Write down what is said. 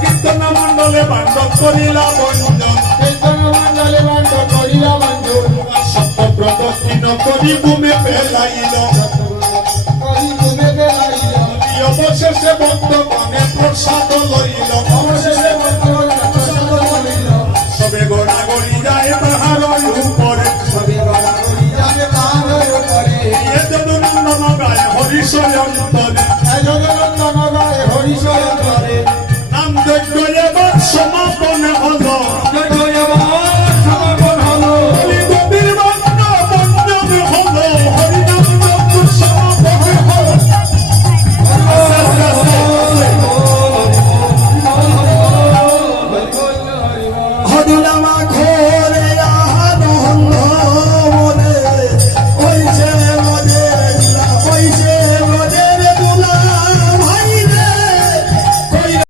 কীর্তন মন্ডলে বান্ধব করিলা বন্ধন সত্যব্রত কীন করি ভূমে ফেলাইল অবশেষে বন্ধ মানে প্রসাদ লইল